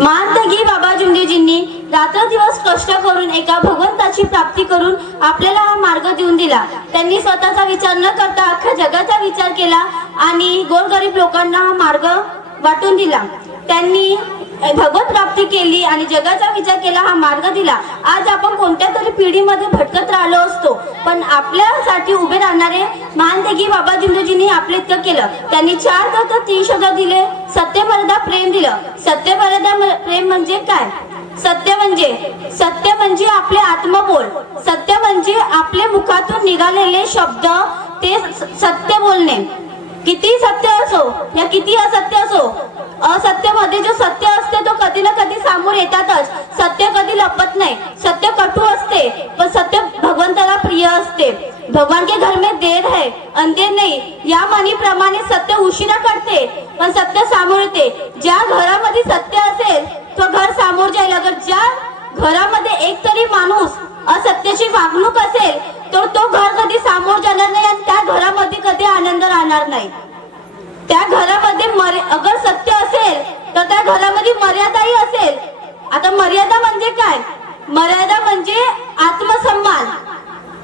मानतगी बाबा जुमदेवजींनी रात्रदिवस कष्ट करून एका भगवंताची प्राप्ती करून आपल्याला हा मार्ग देऊन दिला। त्यांनी स्वतःचा विचार न करता अख्ख्या जगाचा विचार केला आणि गोरगरीब लोकांना हा मार्ग वाटून दिला। त्यांनी भगवत प्राप्ती केली आणि जगाचा विचार केला, हा मार्ग दिला। आज आपण कोणत्या तरी पिढीमध्ये भटकत राहिलो असतो, पण आपल्यासाठी उभे राहणारे मानतगी बाबा जुमदेवजींनी आपले इतकं केलं। त्यांनी 4 तत्व 3 शब्द दिले। सत्य, मर्यादा, प्रेम दिलं। सत्य, मर्यादा, प्रेम म्हणजे काय? सत्य म्हणजे आपले आत्मबोल। सत्य म्हणजे आपले मुखातून निघालेले शब्द, ते सत्य बोलणे। किती सत्य असो या किती असत्य असो, असत्यामध्ये जो सत्य असते तो कधी ना कधी समोर येतातच। सत्य कधी लपत नाही। सत्य कटू असते पण सत्य भगवंताला प्रिय असते। भगवान के घर में देर है अंधेर नहीं, या म्हणीप्रमाणे सत्य उशिरा करते पण सत्य सामोर येते। ज्या घरामध्ये सत्य असेल तो घर सामोर जाईल। अगर ज्या घरामध्ये एक तरी माणूस असत्याची वागणूक असेल तर तो घर कधी सामोर जाणार नाही आणि त्या घरामध्ये कधी आनंद राहणार नाही। त्या घरामध्ये अगर सत्य असेल तर त्या घरामध्ये मर्यादाही असेल। आता मर्यादा म्हणजे काय? मर्यादा म्हणजे आत्मसन्मान।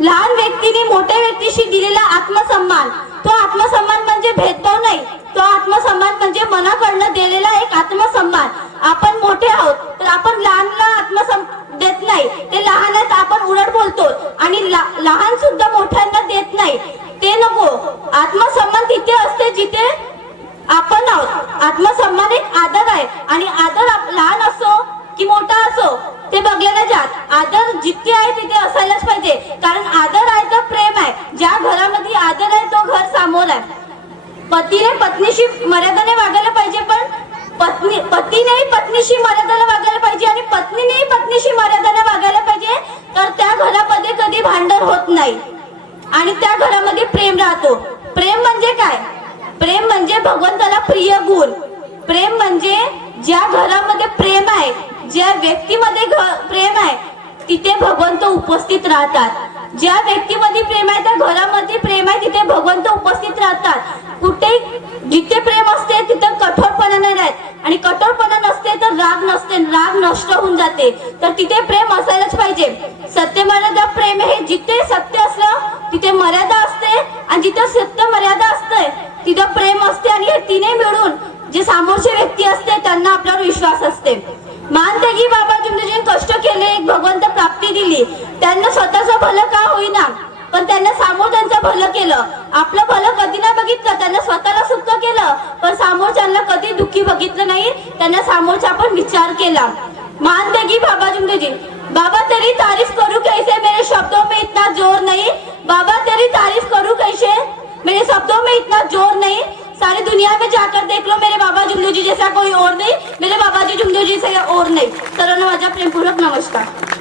लहान व्यक्तीने मोठ्या व्यक्तीशी दिलेला आत्मसन्मान, तो आत्मसन्मान म्हणजे भेदभाव नाही, तो आत्मसन्मान म्हणजे मनाकडनं दिलेला एक आत्मसन्मान। आपण मोठे आहोत तर आपण लहानला आत्मसन्मान देत नाही, ते लहान आहेत आपण उलट बोलतो आणि लहान सुद्धा मोठ्यांना देत नाही, ते नको। आत्मसन्मान तिथे असते जिथे आपण आहोत। आत्मसन्मान एक आदर आहे आणि आदर लहान असो की मोठा असो ते बघलेला जात। आदर जिथे आहे तिथे असायलाच पाहिजे, कारण आदर आहे तर प्रेम आहे। ज्या घरामध्ये आदर आहे तो घर सामोर आहे। पतीने पत्नीशी मर्यादाने वागायला पाहिजे, पण पतीनेही पत्नीशी मर्यादाने वागायला पाहिजे आणि पत्नीनेही पत्नीशी मर्यादाने वागायला पाहिजे, तर त्या घरामध्ये कधी भांडण होत नाही आणि त्या घरामध्ये प्रेम राहतो। प्रेम म्हणजे काय? प्रेम म्हणजे भगवंताला प्रिय गुण। प्रेम म्हणजे ज्या घरामध्ये प्रेम आहे, ज्या व्यक्तीमध्ये प्रेम आहे तिथे भगवंत उपस्थित राहतात। ज्या व्यक्तीमध्ये प्रेम आहे त्या घरामध्ये प्रेम आहे तिथे भगवंत उपस्थित राहतात। कुठे जिथे प्रेम असते तिथे कठोरपणा नाही राहत आणि कठोरपणा नसते तर राग नसते, राग नष्ट होऊन जाते, तर तिथे प्रेम असायलाच पाहिजे। सत्य, मर्यादा, प्रेम हे जिथे सत्य असलं तिथे मर्यादा असते आणि जिथे सत्य मर्यादा असते तिथं प्रेम असते आणि हे तिने मिळून जे समोरचे व्यक्ती असते त्यांना आपल्यावर विश्वास असते। मानतगी बाबा जुमदेवजींनी कष्ट केले, एक भगवंत प्राप्ती दिली। त्यांना स्वतःचं भलं का होईना पण त्यांना समोर त्यांचं भलं केलं। आपलं भलं कधी नाही बघितलं, त्यांना स्वतःला सुख केलं पण समोरच्यांना कधी दुःखी बघितलं नाही, त्यांना समोरचा पण विचार केला। मानतगी बाबा जुमदेवजी, बाबा तेरी तारीफ करूं कैसे, मेरे शब्दों में इतना जोर नहीं। बाबा तेरी तारीफ करूं कैसे, मेरे शब्दों में इतना जोर नहीं। सारी दुनिया में जाकर देख लो, मेरे बाबा जुमदेवजी जैसा कोई और नहीं, मेरे बाबा जी जुमदेवजी से और नहीं। सर्वांना माझा प्रेमपूर्वक नमस्कार।